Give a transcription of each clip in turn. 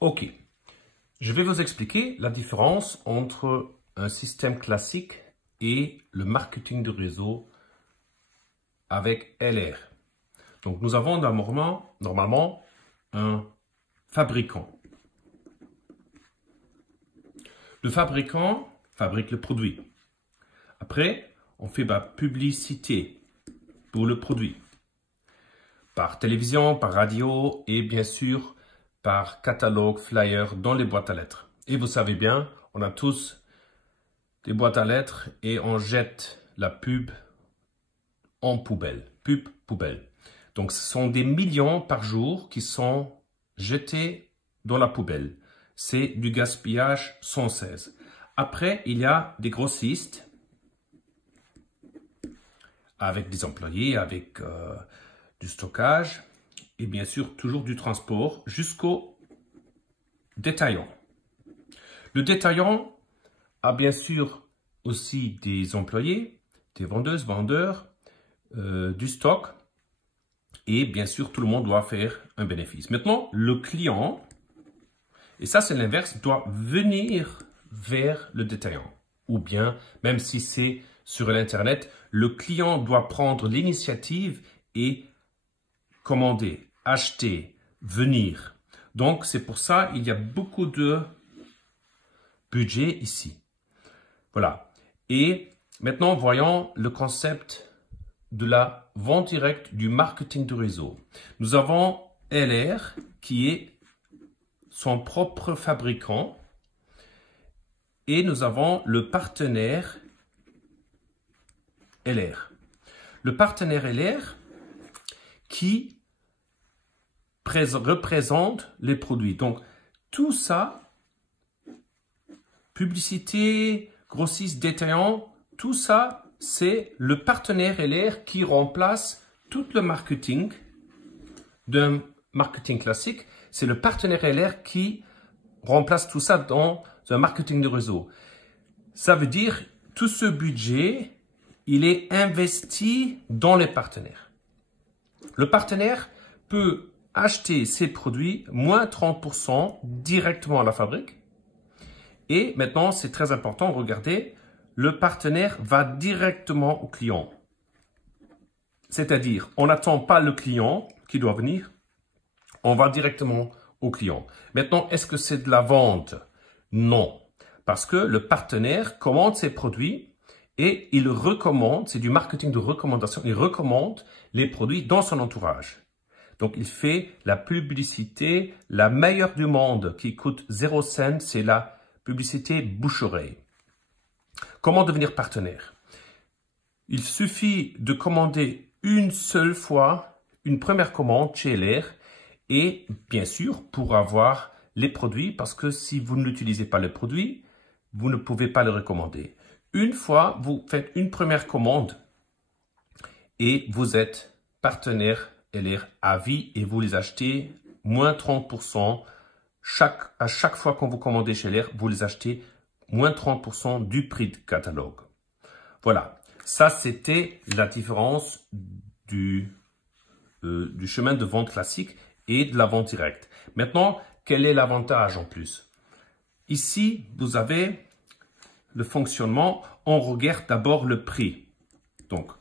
Ok, je vais vous expliquer la différence entre un système classique et le marketing de réseau avec LR. Donc nous avons normalement un fabricant. Le fabricant fabrique le produit. Après, on fait la publicité pour le produit. Par télévision, par radio et bien sûr par catalogue, flyer dans les boîtes à lettres. Et vous savez bien, on a tous des boîtes à lettres et on jette la pub en poubelle. Pub, poubelle. Donc ce sont des millions par jour qui sont jetés dans la poubelle. C'est du gaspillage sans cesse. Après, il y a des grossistes avec des employés, avec du stockage et bien sûr toujours du transport jusqu'au détaillant. Le détaillant a bien sûr aussi des employés, des vendeuses, vendeurs, du stock et bien sûr tout le monde doit faire un bénéfice. Maintenant, le client, et ça c'est l'inverse, doit venir vers le détaillant. Ou bien, même si c'est sur l'internet, le client doit prendre l'initiative et commander, acheter, venir. Donc c'est pour ça qu'il y a beaucoup de budget ici. Voilà. Et maintenant, voyons le concept de la vente directe du marketing de réseau. Nous avons LR qui est son propre fabricant et nous avons le partenaire LR. Le partenaire LR qui représente les produits. Donc, tout ça, publicité, grossiste, détaillant, tout ça, c'est le partenaire LR qui remplace tout le marketing d'un marketing classique. C'est le partenaire LR qui remplace tout ça dans un marketing de réseau. Ça veut dire tout ce budget, il est investi dans les partenaires. Le partenaire peut acheter ses produits moins 30% directement à la fabrique. Et maintenant, c'est très important, regardez, le partenaire va directement au client. C'est-à-dire, on n'attend pas le client qui doit venir, on va directement au client. Maintenant, est-ce que c'est de la vente? Non, parce que le partenaire commande ses produits et il recommande, c'est du marketing de recommandation, il recommande les produits dans son entourage. Donc, il fait la publicité, la meilleure du monde qui coûte 0 cent, c'est la publicité bouche-oreille. Comment devenir partenaire? Il suffit de commander une seule fois, une première commande chez LR et bien sûr pour avoir les produits parce que si vous n'utilisez pas les produits, vous ne pouvez pas les recommander. Une fois, vous faites une première commande et vous êtes partenaire LR à vie et vous les achetez moins 30%. À chaque fois que vous commandez chez LR, vous les achetez moins 30% du prix de catalogue. Voilà, ça c'était la différence du chemin de vente classique et de la vente directe. Maintenant, quel est l'avantage en plus? Ici, vous avez le fonctionnement. On regarde d'abord le prix. Donc,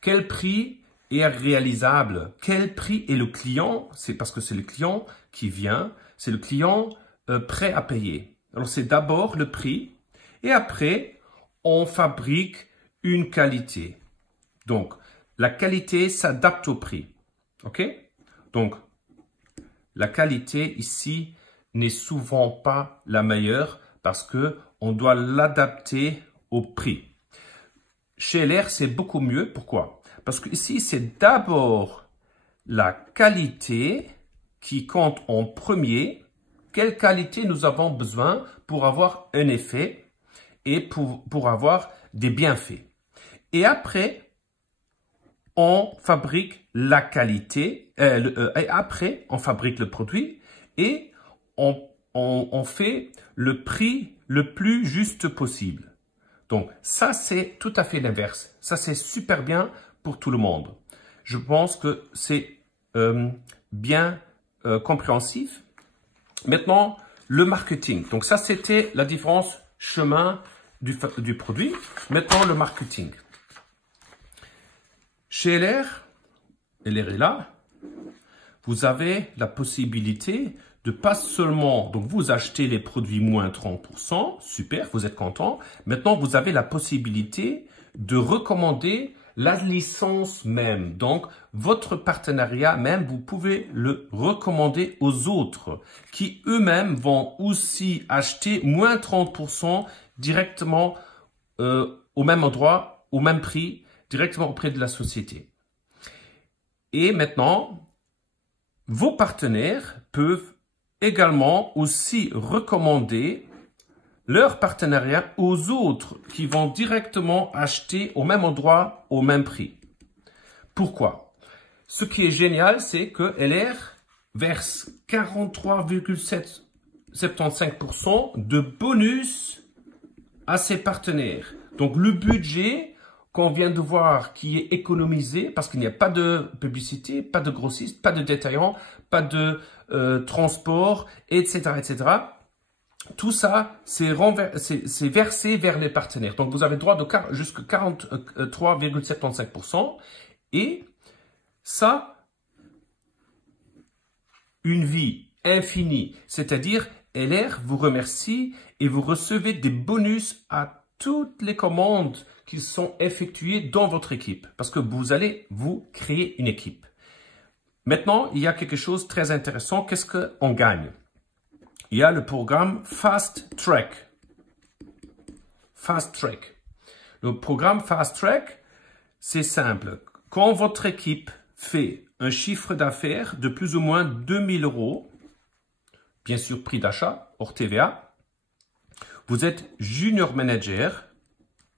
quel prix est réalisable? Quel prix est le client? C'est parce que c'est le client qui vient. C'est le client prêt à payer. Alors, c'est d'abord le prix. Et après, on fabrique une qualité. Donc, la qualité s'adapte au prix. OK? Donc, la qualité ici n'est souvent pas la meilleure parce que on doit l'adapter au prix. Chez LR, c'est beaucoup mieux. Pourquoi? Parce que ici, c'est d'abord la qualité qui compte en premier. Quelle qualité nous avons besoin pour avoir un effet et pour avoir des bienfaits. Et après, on fabrique la qualité, et après, on fabrique le produit et on fait le prix le plus juste possible. Donc, ça, c'est tout à fait l'inverse. Ça, c'est super bien pour tout le monde. Je pense que c'est bien compréhensif. Maintenant, le marketing. Donc ça, c'était la différence chemin du produit. Maintenant, le marketing. Chez LR est là, vous avez la possibilité de pas seulement, donc vous achetez les produits moins 30%, super, vous êtes content. Maintenant, vous avez la possibilité de recommander la licence même. Donc, votre partenariat même, vous pouvez le recommander aux autres qui eux-mêmes vont aussi acheter moins 30% directement au même endroit, au même prix, directement auprès de la société. Et maintenant, vos partenaires peuvent également aussi recommander leur partenariat aux autres qui vont directement acheter au même endroit, au même prix. Pourquoi? Ce qui est génial, c'est que LR verse 43,75% de bonus à ses partenaires. Donc le budget qu'on vient de voir qui est économisé parce qu'il n'y a pas de publicité, pas de grossiste, pas de détaillant, pas de transport, etc., etc. Tout ça, c'est versé vers les partenaires. Donc, vous avez droit de jusqu'à 43,75%. Et ça, une vie infinie. C'est-à-dire, LR vous remercie et vous recevez des bonus à toutes les commandes qui sont effectuées dans votre équipe. Parce que vous allez vous créer une équipe. Maintenant, il y a quelque chose de très intéressant. Qu'est-ce qu'on gagne? Il y a le programme Fast Track. Fast Track. Le programme Fast Track, c'est simple. Quand votre équipe fait un chiffre d'affaires de plus ou moins 2000 €, bien sûr prix d'achat, hors TVA, vous êtes junior manager.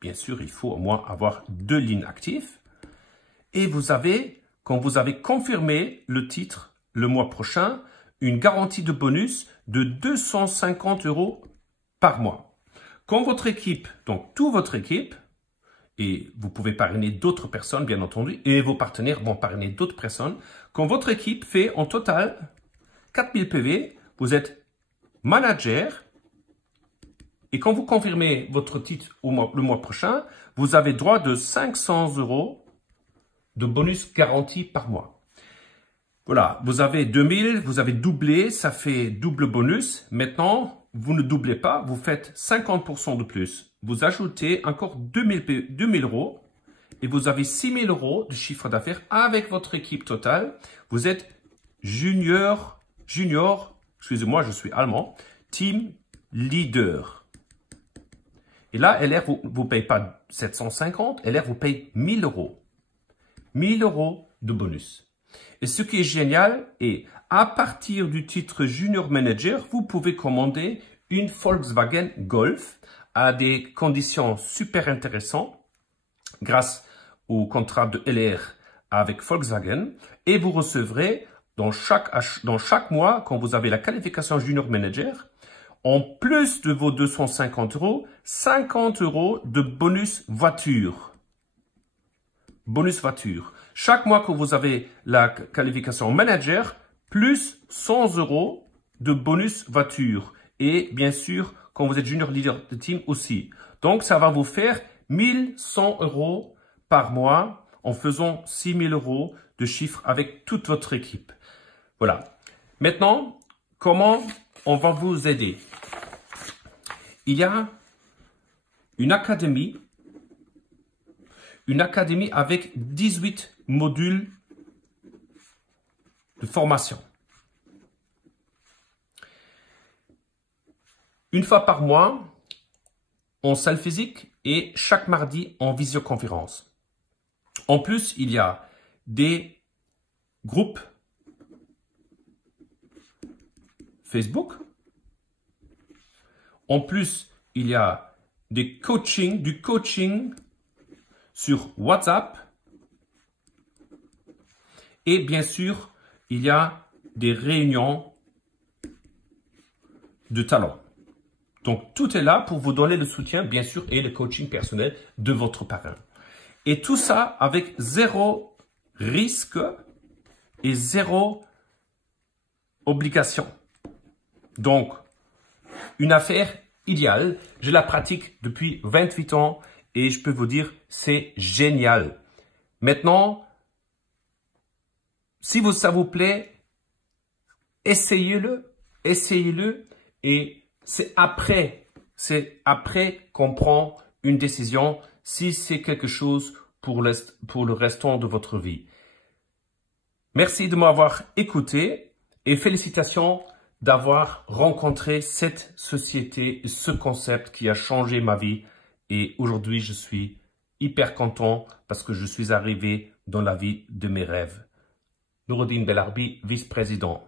Bien sûr, il faut au moins avoir 2 lignes actives. Et vous avez, quand vous avez confirmé le titre le mois prochain, une garantie de bonus de 250 € par mois. Quand votre équipe, donc toute votre équipe, et vous pouvez parrainer d'autres personnes, bien entendu, et vos partenaires vont parrainer d'autres personnes, quand votre équipe fait en total 4000 PV, vous êtes manager, et quand vous confirmez votre titre le mois prochain, vous avez droit de 500 € de bonus garanti par mois. Voilà, vous avez 2000, vous avez doublé, ça fait double bonus. Maintenant, vous ne doublez pas, vous faites 50% de plus. Vous ajoutez encore 2000 € et vous avez 6000 € de chiffre d'affaires avec votre équipe totale. Vous êtes junior, excusez-moi, je suis allemand, team leader. Et là, LR vous paye pas 750, LR vous paye 1000 €. 1000 € de bonus. Et ce qui est génial est, à partir du titre Junior Manager, vous pouvez commander une Volkswagen Golf à des conditions super intéressantes grâce au contrat de LR avec Volkswagen et vous recevrez dans chaque mois, quand vous avez la qualification Junior Manager, en plus de vos 250 €, 50 € de bonus voiture. Bonus voiture. Chaque mois que vous avez la qualification manager, plus 100 € de bonus voiture. Et bien sûr, quand vous êtes junior leader de team aussi. Donc, ça va vous faire 1100 € par mois en faisant 6000 € de chiffre avec toute votre équipe. Voilà. Maintenant, comment on va vous aider? Il y a une académie avec 18 modules de formation. Une fois par mois, en salle physique et chaque mardi en visioconférence. En plus, il y a des groupes Facebook. En plus, il y a du coaching sur WhatsApp. Et bien sûr, il y a des réunions de talent. Donc, tout est là pour vous donner le soutien, bien sûr, et le coaching personnel de votre parrain. Et tout ça avec 0 risque et 0 obligation. Donc, une affaire idéale. Je la pratique depuis 28 ans et je peux vous dire, c'est génial. Maintenant, si ça vous plaît, essayez-le et c'est après qu'on prend une décision si c'est quelque chose pour le restant de votre vie. Merci de m'avoir écouté et félicitations d'avoir rencontré cette société et ce concept qui a changé ma vie. Et aujourd'hui, je suis hyper content parce que je suis arrivé dans la vie de mes rêves. Noureddin Belarbi, vice-président.